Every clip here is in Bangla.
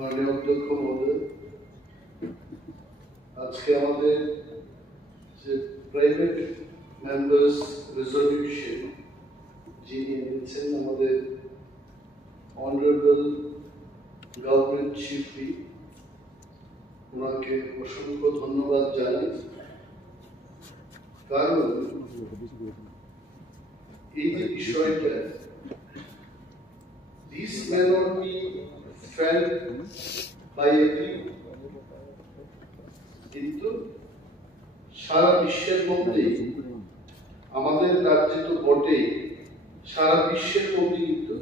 মাননীয় অধ্যক্ষ মহোদয়, আজকে আমাদের যে প্রাইভেট মেম্বার্স রেজলিউশন যিনি এনেছেন আমাদের অনারেবল গভর্নমেন্ট চিফ হুইপ, ওনাকে অসংখ্য ধন্যবাদ জানাই। কারণ এই যে বিষয়টা, this may not be felt by everyone, কিন্তু সারা বিশ্বের মধ্যে আমাদের রাজ্যে তো বটেই, সারা বিশ্বের মধ্যে কিন্তু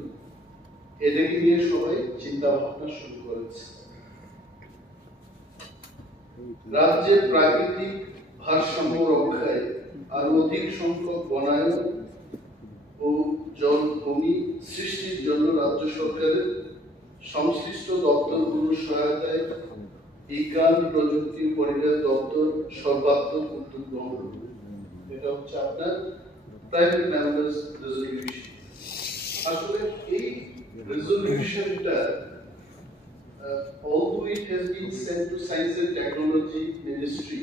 এদেরকে নিয়ে সবাই চিন্তা ভাবনা শুরু করেছে। রাজ্যের প্রাকৃতিক ভারসাম্য রক্ষায় আরো অধিক সংখ্যক বনায়ন ও জলভূমি সৃষ্টির জন্য রাজ্য সরকারের সংশ্লিষ্ট দপ্তরগুলোর সহায়তায় বিজ্ঞান প্রযুক্তি পরিবেশ দপ্তর সর্বাত্মক উদ্যোগ গ্রহণ করবে। এটা হচ্ছে আপনার প্রাইভেট মেম্বার্স রেজলিউশন। আসলে এই রেজলিউশনটা although it has been sent to Science and Technology Ministry,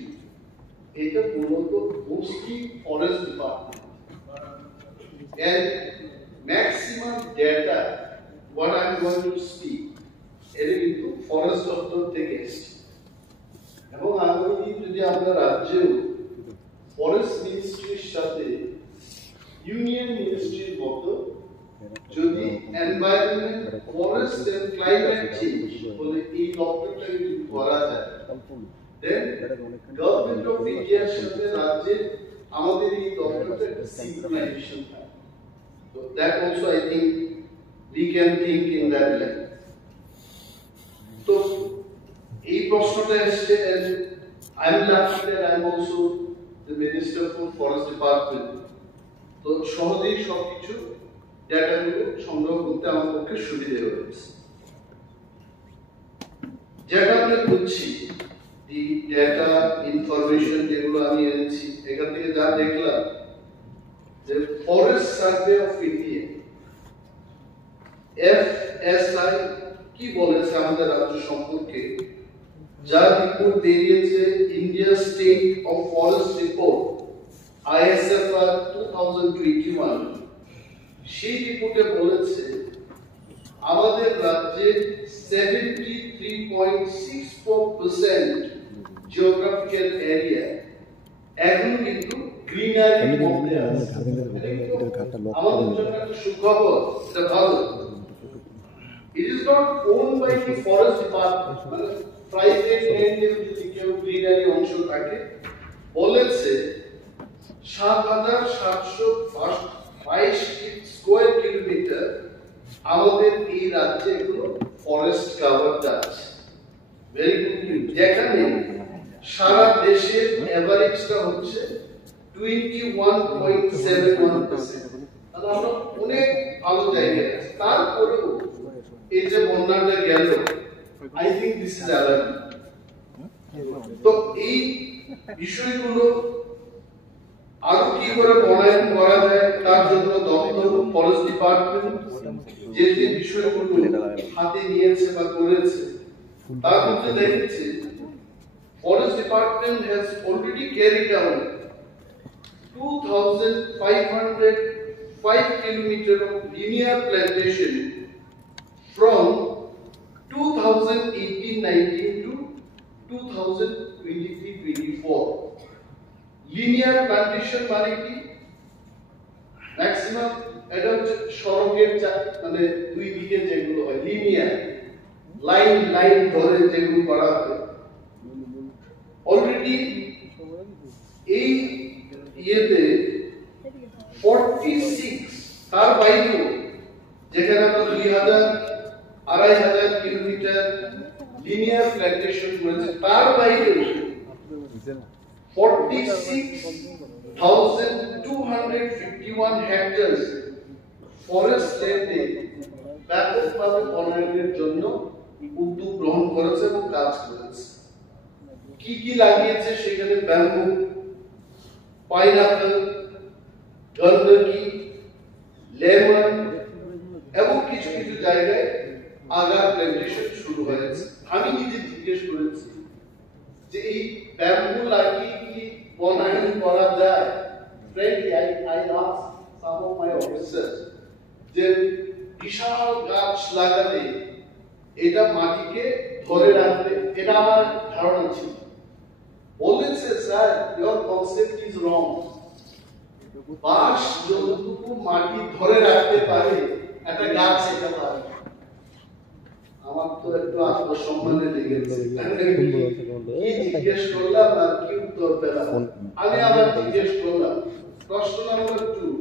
এটা মূলত mostly Forest Department and maximum data what I am going to speak এটা কিন্তু ফরেস্ট দপ্তর থেকে এসেছে। এবং আগামী যদি আমরা রাজ্যেও ফরেস্ট মিনিস্ট্রির সাথে ইউনিয়ন মিনিস্ট্রির মতো যদি environment forest and climate change বলে এই দপ্তরটা যদি করা যায়, দেন গভর্নমেন্ট অফ ইন্ডিয়ার সাথে রাজ্যের আমাদের এই দপ্তরটা সিনক্রোনাইজেশন থাকে। তো that also I think we can think in that line. তো এই প্রশ্নটা এসছে, and I am lucky that I am also the Minister for Forest Department. তো সহজেই সবকিছু ডেটাগুলো সংগ্রহ করতে আমার পক্ষে সুবিধা হয়েছে। যেটা আমরা করছি দি ডেটা ইনফরমেশন যেগুলো আমি এনেছি, এখান থেকে যা দেখলাম যে forest survey of India FSI কি বলেছে আমাদের রাজ্য সম্পর্কে, যার রিপোর্ট বেরিয়েছে India state of forest report ISFR 2021, সেই রিপোর্টে বলেছে আমাদের রাজ্যে 73.64% জিওগ্রাফিক্যাল এরিয়া এখন কিন্তু গ্রিনারির মধ্যে আছে। আমাদের জন্য একটা সুখবর, এটা ভালো। It is not owned by the forest department, মানে প্রাইভেট ল্যান্ডে যদি কেউ গ্রিনারি অংশ থাকে, বলেছে ৭৭২২ স্কয়ার কিলোমিটার আমাদের এই রাজ্যে এগুলো ফরেস্ট কাভার আছে। Very good. যেখানে সারা দেশের এভারেজটা হচ্ছে 21.71%। তাহলে আমরা অনেক ভালো জায়গায় আছি। তারপরেও এই যে বন্যাটা গেল, I think this is alarming. তো এই বিষয়গুলো আরো কি করে বনায়ন করা যায়, তার জন্য দপ্তর ফরেস্ট ডিপার্টমেন্ট যে যে বিষয়গুলো হাতে নিয়েছে বা করেছে, তার মধ্যে দেখেছি forest department has already carried out 2,505 kilometers of linear plantation from 2018-19 to 2023-24. Linear plantation মানে কি? ম্যাক্সিমাম এটা হচ্ছে সড়কের মানে দুই দিকে যেগুলো হয় লিনিয়ার লাইন লাইন ধরে যেগুলো করা হয়, অলরেডি এই ইয়েতে 46, তার বাইরেও যেখানে আমরা 2,000-2,500 কিলোমিটার লিনিয়ার প্ল্যান্টেশন করেছে, তার বাইরেও 46,251 হেক্টর ফরেস্ট ল্যান্ডে ব্যাপকভাবে বনায়নের জন্য উদ্যোগ গ্রহণ করেছে এবং কাজ করেছে। কি কি লাগিয়েছে সেখানে? ব্যাম্বু, পাইনাপেল, গন্ধকি, লেমন এবং কিছু কিছু জায়গায় আগার প্ল্যান্টেশন শুরু হয়েছে। আমি নিজে জিজ্ঞেস করেছি যে এই ব্যাম্বু লাগিয়ে কি বনায়ন করা যায়। Frankly, I asked some of my officers যে বিশাল গাছ লাগালে এটা মাটিকে ধরে রাখবে, এটা আমার ধারণা ছিল। বলেছে sir, your concept is wrong. বাঁশ যতটুকু মাটি ধরে রাখতে পারে একটা গাছ এটা পারে। আমার তো একটু আত্মসম্মানে লেগেছে। কি জিজ্ঞেস করলাম আর কি উত্তর পেলাম। আমি আবার জিজ্ঞেস করলাম, প্রশ্ন number 2,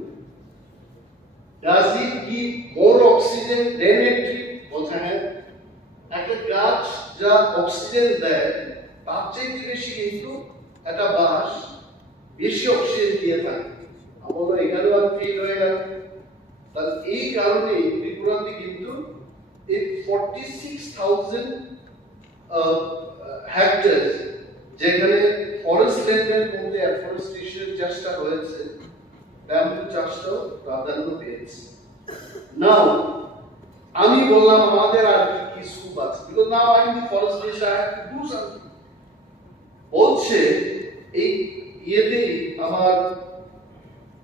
does it give more oxygen than a tree? বলছে হ্যাঁ, একটা গাছ যা অক্সিজেন দেয় তার চাইতে বেশি কিন্তু একটা বাঁশ বেশি অক্সিজেন দিয়ে থাকে। আমি বললাম এখানেও আর ফেল হয়ে গেল। তাহলে এই কারণে ত্রিপুরাতে কিন্তু এই 46,000 হেক্টর যেখানে ফরেস্ট ল্যান্ডের মধ্যে অ্যাফরেস্টেশন চেষ্টা হয়েছে, ব্যাম্বু চাষটাও প্রাধান্য পেয়েছে। নাও আমি বললাম আমাদের আর কি স্কোপ আছে, because now I'm the forest minister, I have to do something. বলছে এই ইয়েতেই আমার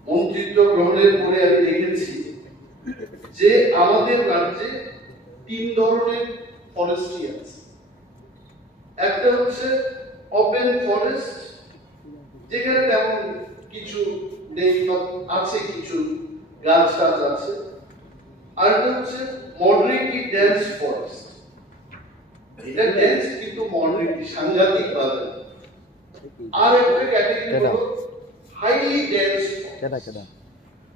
মন্ত্রিত্ব গ্রহণের পরে আমি দেখেছি যে আমাদের রাজ্যে 3 ধরনের ফরেস্ট্রি আছে। একটা হচ্ছে ওপেন ফরেস্ট, যেখানে তেমন কিছু নেই, আছে কিছু গাছ টাছ আছে। আরেকটা হচ্ছে মডারেটলি ডেন্স ফরেস্ট, এটা ডেন্স কিন্তু মডারেটলি সাংঘাতিক ভাবে। আর একটা ক্যাটাগরি হলো হাইলি ডেন্স।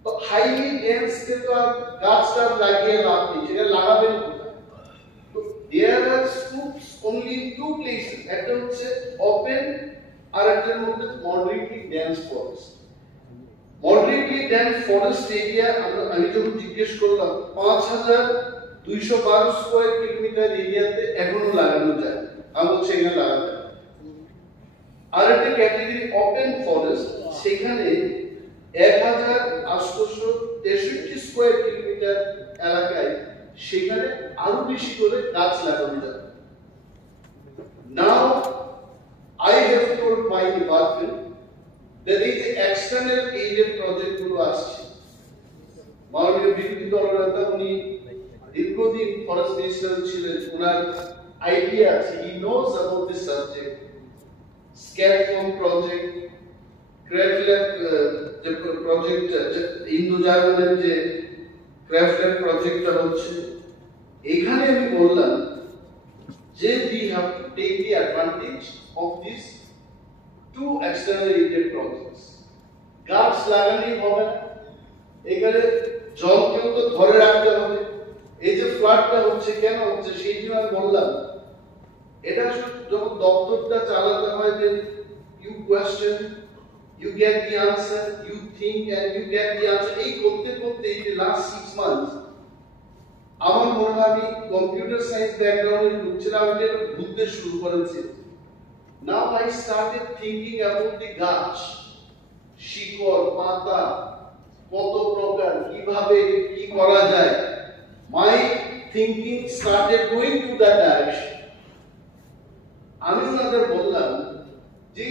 তো হাইলি ডেন্স কে তো আর গাছ টাছ লাগিয়ে লাভ নেই, সেটা লাগাবেন কোথায়? তো there are scopes only in 2 places, একটা হচ্ছে ওপেন আর একটার মধ্যে moderately dense forest. Moderately dense forest area আমি যখন জিজ্ঞেস করলাম 5,212 স্কয়ার কিলোমিটার এরিয়াতে এখনো লাগানো যায়, আমি বলছি এখানে লাগানো যায়। আর একটা ক্যাটাগরি ওপেন ফরেস্ট, সেখানে 1,863 স্কয়ার কিলোমিটার এলাকায় সেখানে আরো বেশি করে গাছ লাগানো যায়। Now I have told my department that is the external aided project গুলো আসছে। মাননীয় বিরোধী দলনেতা উনি দীর্ঘদিন ফরেস্ট মিনিস্টার ছিলেন, ওনার আইডিয়া আছে, he knows about this subject. স্ক্যাটফোন প্রজেক্ট, ক্রাফটল্যাব যে প্রজেক্ট, ইন্দো জার্মানের যে ক্রাফটল্যাব প্রজেক্টটা হচ্ছে, এখানে আমি বললাম যে we have to take the advantage of these 2 external aided projects. গাছ লাগালেই হবে না, এখানে জলকেও তো ধরে রাখতে হবে। এই যে ফ্লাডটা হচ্ছে কেন হচ্ছে সেই জন্য আমি বললাম, এটা যখন দপ্তরটা চালাতে হয় যে you question, you get the answer, you think and you get the answer, এই করতে করতে এই লাস্ট 6 মান্থস আমার মনে হয় আমি কম্পিউটার সায়েন্স ব্যাকগ্রাউন্ডের লোক ছিলাম, আমি এটা বুঝতে শুরু করেছি। Now I started thinking about the গাছ, শিকড়, পাতা, কত প্রকার, কিভাবে কি করা যায়। My thinking started going to that direction. আমি ওনাদের বললাম যে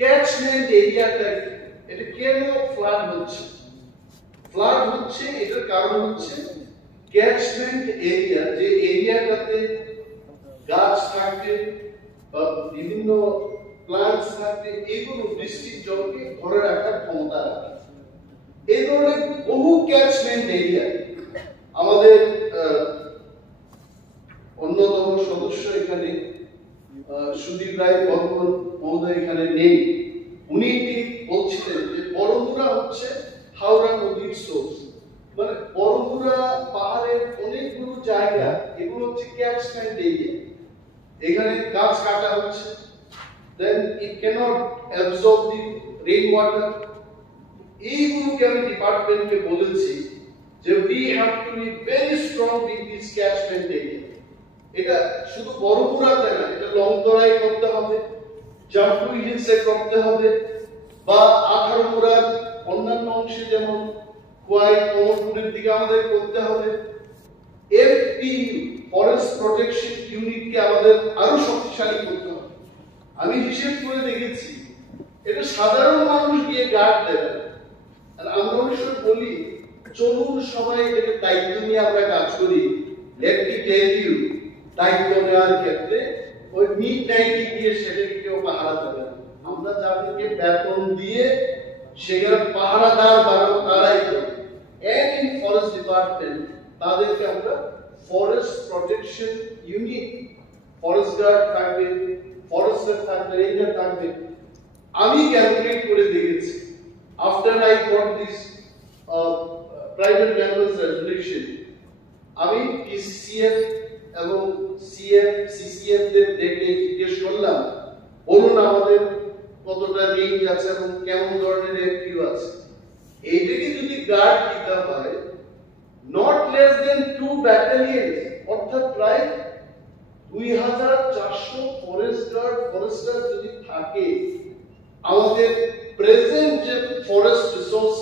ক্যাচমেন্ট এরিয়াটা এটা কেন ফ্লাড হচ্ছে। ফ্লাড হচ্ছে এটার কারণ হচ্ছে ক্যাচমেন্ট এরিয়া, যে এরিয়াটাতে গাছ থাকবে বা বিভিন্ন প্লান্টস থাকবে, এগুলো বৃষ্টির জলকে ধরে রাখার ক্ষমতা রাখে। এই ধরনের বহু ক্যাচমেন্ট এরিয়া আমাদের অন্যতম সদস্য এখানে সুদীপ রায় বর্মন মহোদয় এখানে নেই, উনি বলছিলেন যে বড়মুড়া হচ্ছে হাওড়া নদীর সোর্স, মানে বড়মুড়া পাহাড়ের অনেকগুলো জায়গা এগুলো হচ্ছে ক্যাচমেন্ট এরিয়া, এখানে গাছ কাটা হচ্ছে, then it can't absorb the rain water. এইগুলোকে আমি ডিপার্টমেন্টকে বলেছি যে we have to be very strong in this catchment area. এটা শুধু বড়মুড়াতে না, এটা লংতরাই করতে হবে, জাম্পুই হিলসে করতে হবে, বা 18 মুড়ার অন্যান্য অংশে যেমন খোয়াই কোমরপুরের দিকে আমাদের করতে হবে। এফপিইউ ফরেস্ট প্রোটেকশন ইউনিটকে আমাদের আরো শক্তিশালী করতে হবে। আমি হিসেব করে দেখেছি এটা সাধারণ মানুষ গিয়ে গার্ড দেবে, আর আমরা অনেক সময় বলি চলুন সবাই এটাকে দায়িত্ব নিয়ে আমরা কাজ করি। লেট মি টেল ইউ, দায়িত্ব নেওয়ার ক্ষেত্রে ওই মিড নাইটে গিয়ে সেটাকে কেউ পাহারা দেবে না। আমরা যাদেরকে বেতন দিয়ে সেখানে পাহারাদার বানাবো তারাই করবে। এন্ড ইন ফরেস্ট ডিপার্টমেন্ট তাদেরকে আমরা forest protection unit, forest guard থাকবে, ফরেস্টার থাকবে, রেঞ্জার থাকবে। আমি ক্যালকুলেট করে দেখেছি, after I got this private members resolution, আমি পিসিএফ এবং সিসিএফ দের ডেকে জিজ্ঞেস করলাম, বলুন আমাদের কতটা রেঞ্জ আছে এবং কেমন ধরনের এফপিইউ আছে। এইটাকে যদি গার্ড দিতে হয় নট লেস দেন 2 ব্যাটালিয়ন, অর্থাৎ প্রায় 2400 ফরেস্ট গার্ড ফরেস্টার যদি থাকে, আমাদের প্রেজেন্ট যে ফরেস্ট রিসোর্স,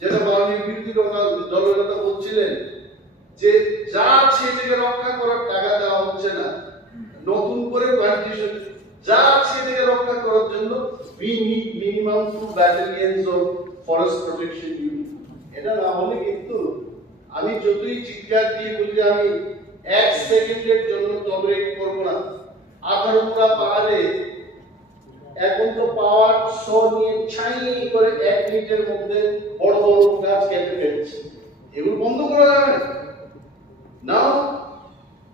যেটা মাননীয় বিরোধী দলের কথা বলছিলেন যে যা আছে এটাকে রক্ষা করার টাকা দেওয়া হচ্ছে না, নতুন করে কন্ডিশন যা আছে এটাকে রক্ষা করার জন্য we need minimum 2 battalions of forest protection unit। এটা না হলে কিন্তু আমি যতই চিৎকার দিয়ে বলি আমি 1 সেকেন্ডের জন্য টলারেট করব না। 18টা পাহাড়ে এখন তো পাওয়ার শো নিয়ে ছাই করে 1 মিনিটের মধ্যে বড় বড় গাছ কেটে ফেলছে, এগুলো বন্ধ করা যাবে না।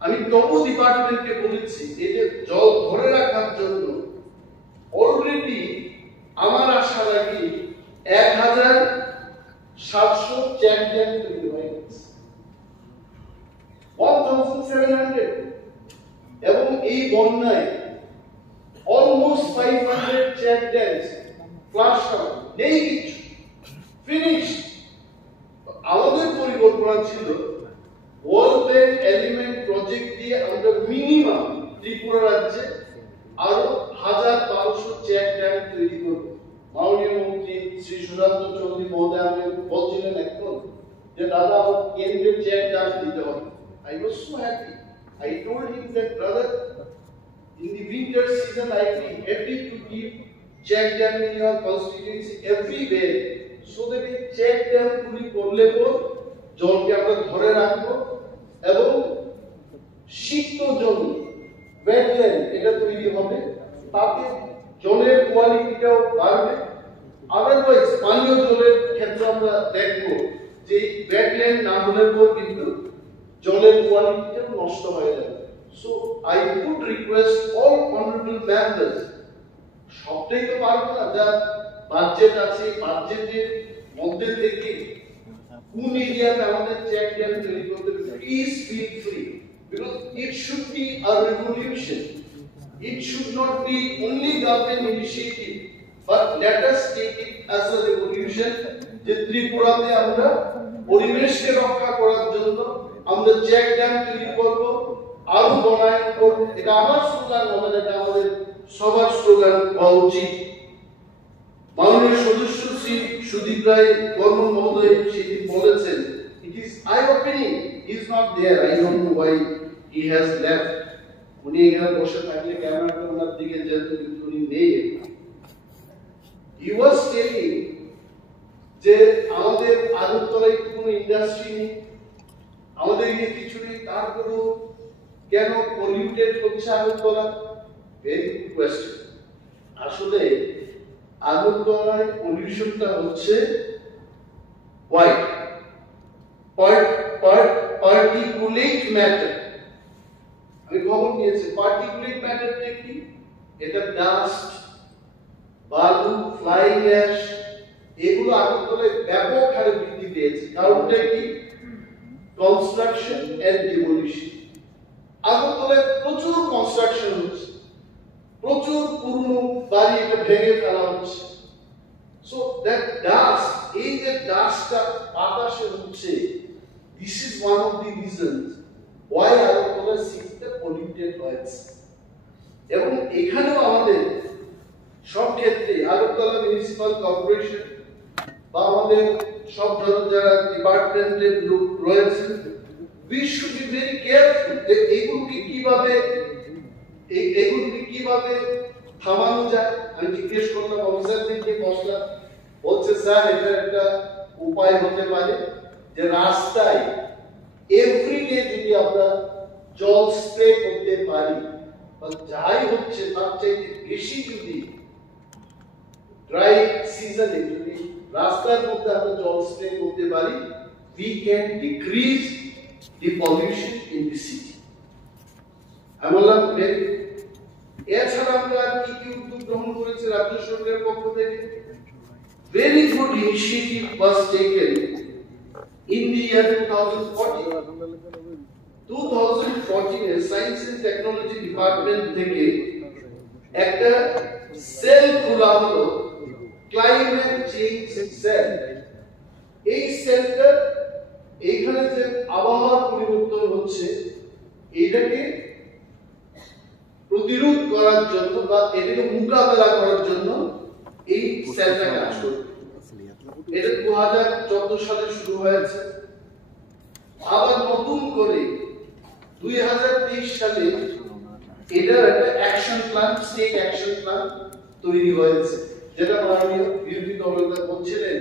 আমি তবু ডিপার্টমেন্টকে বলেছি এই যে জল ধরে রাখার জন্য অলরেডি আমার আশা রাখি 1700 চেক ড্যাম তৈরি হয়ে গেছে, 1700, এবং এই বন্যায় almost 500 check dams flush out, নেই কিছু, ফিনিশ। আমাদের পরিকল্পনা ছিল ওয়ার্ল্ড ব্যাংক এলিমেন্ট প্রজেক্ট দিয়ে আমরা মিনিমাম ত্রিপুরা রাজ্যে আরো 1200 চেক ড্যাম তৈরি করব। মাননীয় মন্ত্রী শ্রী সুশান্ত চৌধুরী মহোদয় আমাকে বলছিলেন এখন যে দাদা কেন্দ্রের চেক ড্যাম দিতে হবে। I was so happy. I told him that brother, in the winter season I will be happy to give check dam in your constituency everywhere, so that এই check dam গুলি করলে পর জলকে আমরা ধরে রাখবো এবং সিক্ত জমি ওয়েটল্যান্ড এটা তৈরি হবে, তাতে জলের কোয়ালিটিটাও বাড়বে। আদারওয়াইজ পানীয় জলের ক্ষেত্রে আমরা দেখবো যে ওয়েটল্যান্ড না হলে পর কিন্তু জলের কোয়ালিটিটা নষ্ট হয়ে যাবে। So I would request all honourable members, সবটাই তো পারবো না, যা বাজেট আছে বাজেটের মধ্যে থেকে কোন এরিয়াতে আমাদের চেক ড্যাম তৈরি করতে হবে, please feel free, because it should be a revolution. It should not be only government initiative, but let us take it as a revolution. যে ত্রিপুরাতে আমরা পরিবেশকে রক্ষা করার জন্য আমরা চেক ড্যাম তৈরি করব, আরো বনায়ন করব। এটা আমার স্লোগান নয়, এটা আমাদের সবার স্লোগান হওয়া উচিত। মাননীয় সদস্য শ্রী সুদীপ রায় বর্মন মহোদয় সেদিন বলেছেন, it is eye opening, he is not there, I don't know why he has left। উনি এখানে বসে থাকলে ক্যামেরাটা ওনার দিকে যেত, কিন্তু উনি নেই। He was telling যে আমাদের আগরতলায় কোনো ইন্ডাস্ট্রি নেই, আমাদের এখানে কিছু নেই, তারপরেও কেন পলিউটেড হচ্ছে আগরতলা? Very good question. আসলে আগরতলায় পলিউশনটা হচ্ছে হোয়াইট পার্টিকুলেট ম্যাটার। আমি খবর নিয়েছি পার্টিকুলেট ম্যাটারটা কি, এটা ডাস্ট, বালু, ফ্লাইং অ্যাশ, এগুলো আগরতলায় ব্যাপক হারে বৃদ্ধি পেয়েছে। কারণটা কি? Construction and demolition. আগরতলায় প্রচুর কনস্ট্রাকশন হচ্ছে, প্রচুর পুরনো বাড়ি এটা ভেঙে ফেলা হচ্ছে। সো দ্যাট ডাস্ট, এই যে ডাস্টটা বাতাসে হচ্ছে, this is one of the reasons why Agartala সিটিটা পলিউটেড হয়েছে। এবং এখানেও আমাদের সব ক্ষেত্রে আগরতলা মিউনিসিপাল কর্পোরেশন বা আমাদের সব যারা ডিপার্টমেন্টের লোক রয়েছেন, we should be very careful যে এগুলোকে কিভাবে থামানো যায়। আমি জিজ্ঞেস করলাম অফিসারদেরকে, বসলাম, বলছে স্যার এটা একটা উপায় হতে পারে যে রাস্তায় এভরিডে যদি আমরা জল স্প্রে করতে পারি বা যাই হচ্ছে তার চাইতে বেশি যদি ড্রাই সিজনে যদি রাস্তার মধ্যে আমরা জল স্প্রে করতে পারি, we can decrease the pollution in the city. আমি বললাম এছাড়া আমরা কি কি উদ্যোগ গ্রহণ করেছি রাজ্য সরকারের পক্ষ থেকে? Very good initiative was taken in the year 2014 এ সায়েন্স এন্ড টেকনোলজি ডিপার্টমেন্ট থেকে একটা সেল খোলা হলো, ক্লাইমেট চেঞ্জ সেল। এই সেলটা এইখানে যে আবহাওয়ার পরিবর্তন হচ্ছে এটাকে প্রতিরোধ করার জন্য বা এটাকে মোকাবেলা করার জন্য এই সেলটা কাজ করবে। এটা 2014 সালে শুরু হয়েছে, আবার নতুন করে 2023 সালে এটার একটা action plan, state action plan তৈরি হয়েছে, যেটা মাননীয় বিরোধী দলনেতা বলছিলেন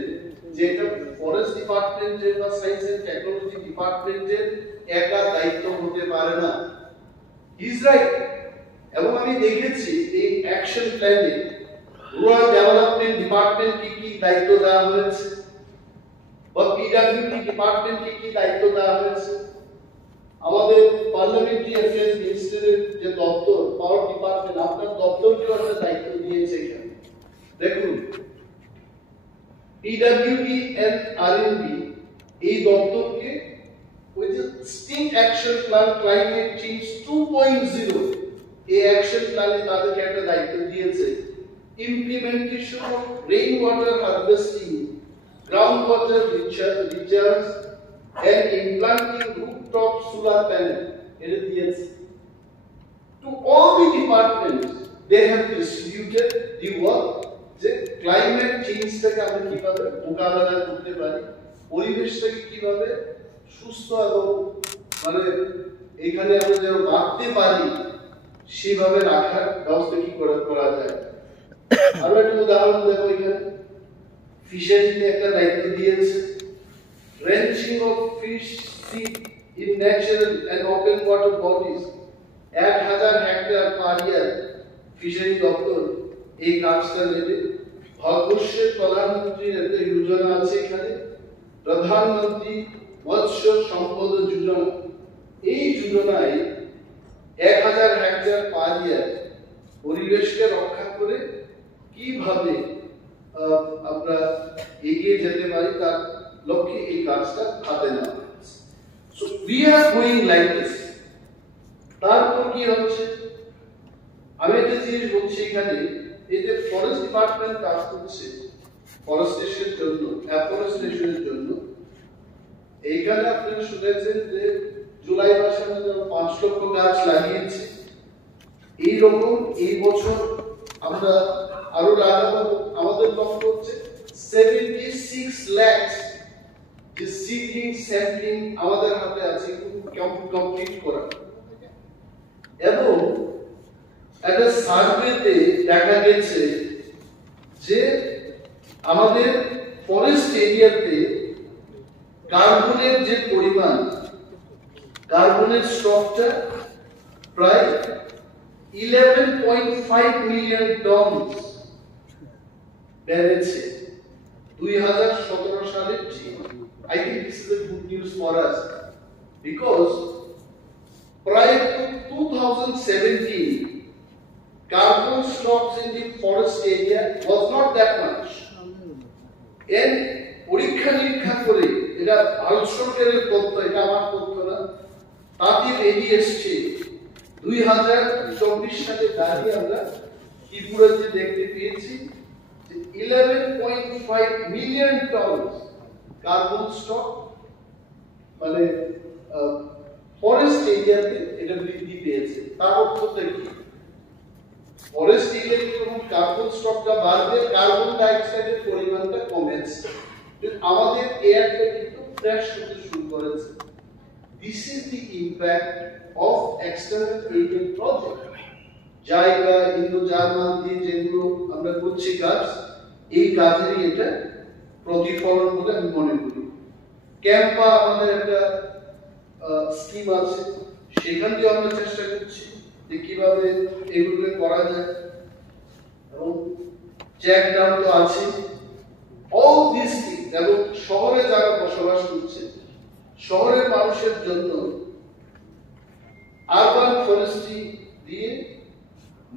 যে এটা ফরেস্ট ডিপার্টমেন্টের বা সায়েন্স এন্ড টেকনোলজি ডিপার্টমেন্টের একা দায়িত্ব হতে পারে না। Is right. এবং আমি দেখেছি এই অ্যাকশন প্ল্যানে রুরাল ডেভেলপমেন্ট ডিপার্টমেন্টকে কি দায়িত্ব দেওয়া হয়েছে বা পিডব্লিউডি ডিপার্টমেন্টকে কি দায়িত্ব দেওয়া হয়েছে, আমাদের পার্লামেন্টারি অ্যাফেয়ার্স মিনিস্টারের যে দপ্তর পাওয়ার ডিপার্টমেন্ট, আপনার দপ্তরকে একটা দায়িত্ব দিয়েছে এখানে। দেখুন পিডব্লিউডি এন্ড আরএনবি এই দপ্তরকে ওই যে state action plan climate change 2.0 এই অ্যাকশন প্ল্যানে তাদেরকে একটা দায়িত্ব দিয়েছে, implementation of rainwater harvesting, groundwater recharge and implanting rooftop solar panel. এটা দিয়েছে। To all the departments they have distributed the work যে ক্লাইমেট চেঞ্জটাকে আমরা কিভাবে মোকাবেলা করতে পারি, পরিবেশটাকে কিভাবে সুস্থ এবং মানে এখানে আমরা যেন বাঁচতে পারি সেভাবে রাখার ব্যবস্থা কি করা যায়। আরো একটা উদাহরণ দেখো, এখানে ফিশারিতে একটা দায়িত্ব দিয়েছে, drenching of fish seed in natural and open water bodies 1000 hectare per year fishery দপ্তর এই কাজটা নেবে। ভারতবর্ষের প্রধানমন্ত্রীর একটা যোজনা আছে এখানে, প্রধানমন্ত্রী মৎস্য সম্পদ যোজনা। এই যোজনায় 1000 হেক্টর পার ইয়ার পরিবেশকে রক্ষা করে কিভাবে আমরা এগিয়ে যেতে পারি তার লক্ষ্যে এই কাজটা হাতে নেওয়া হয়েছে। So we are going like this. তারপর কি হচ্ছে, আমি একটা জিনিস বলছি এখানে, এই যে ফরেস্ট ডিপার্টমেন্ট কাজ করছে ফরেস্টেশনের জন্য, অ্যাফরেস্টেশনের জন্য, এইখানে আপনারা শুনেছেন যে জুলাই মাসে আমরা 5 লক্ষ গাছ লাগিয়েছি। এইরকম এই বছর আমরা আরো লাগাবো। আমাদের লক্ষ্য হচ্ছে 76 লাখ যে সিডলিং স্যাম্পলিং আমাদের হাতে আছে কমপ্লিট করা। এবং একটা সার্ভেতে দেখা গেছে যে আমাদের ফরেস্ট এরিয়াতে কার্বনের যে পরিমাণ, কার্বনের স্টকটা প্রায় 11.5 মিলিয়ন টন বেড়েছে 2017 সালের চেয়ে। I think this is a good news for us because prior to 2017 carbon stocks in the forest area was not that much. And পরীক্ষা নিরীক্ষা করে এটা ভারত সরকারের তথ্য, এটা আমার তথ্য না, তাতে বেরিয়ে এসছে 2024 সালে দাঁড়িয়ে আমরা ত্রিপুরাতে দেখতে পেয়েছি যে 11.5 মিলিয়ন টন কার্বন স্টক মানে ফরেস্ট এরিয়াতে এটা বৃদ্ধি পেয়েছে। তার অর্থটা কি? ফরেস্ট এরিয়াতে যখন কার্বন স্টকটা বাড়বে, কার্বন ডাই অক্সাইডের পরিমাণটা কমেছে, আমাদের এয়ারটা কিন্তু ফ্রেশ হতে শুরু করেছে। this is the impact of external aided project. জায়গা ইন্দো জার্মান দিয়ে যেগুলো আমরা করছি কাজ, এই কাজেরই এটা প্রতিফলন বলে আমি মনে করি। ক্যাম্পা আমাদের একটা স্কিম আছে, সেখান থেকে আমরা চেষ্টা করছি যে কিভাবে এগুলো করা যায়, এবং চেকডাউন তো আছে। অল দিস থিংস, এবং শহরে যারা বসবাস করছে, শহরের মানুষের জন্য আরবান ফরেস্ট্রি দিয়ে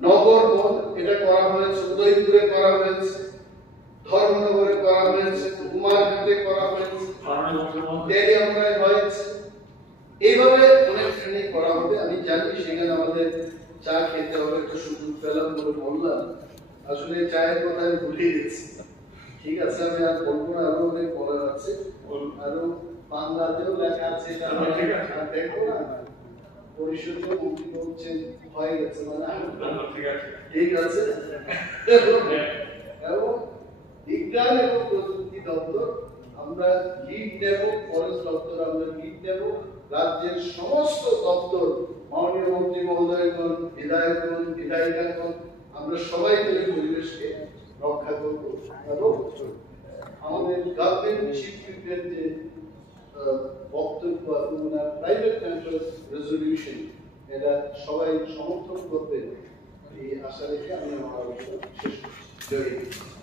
নগর বন এটা করা হয়েছে, উদয়পুরে করা হয়েছে, ধর্মনগরে করা হয়েছে, কুমারঘাটে করা হয়েছে, তেলিয়ামরায় হয়েছে। এইভাবে অনেকখানি করা হবে। আমি জানি সেখানে আমাদের চা খেতে হবে, একটা সুযোগ পেলাম বলে বললাম, আসলে চায়ের কথা আমি ভুলে গেছি। ঠিক আছে, আমি আর বলবো না, আরো অনেক বলার আছে, আরো বাংলাতেও লেখা আছে, দেখো না পরিষদীয় মন্ত্রী বলছেন হয়ে গেছে, মানে ঠিক আছে। এবং বিজ্ঞান এবং প্রযুক্তি দপ্তর আমরা লিড দেব, ফরেস্ট দপ্তর আমরা লিড দেব, রাজ্যের সমস্ত দপ্তর, মাননীয় মন্ত্রী মহোদয়গণ, বিধায়কগণ, বিধায়িকাগণ, আমরা সবাই মিলে পরিবেশকে রক্ষা করব। এবং আমাদের গভর্নমেন্ট চিফ হুইপের যে বক্তব্য এবং প্রাইভেট মেম্বার্স রেজলিউশন, এটা সবাই সমর্থন করবে, এই আশা রেখে আমি আমার আলোচনা শেষ করছি। জয় হিন্দ।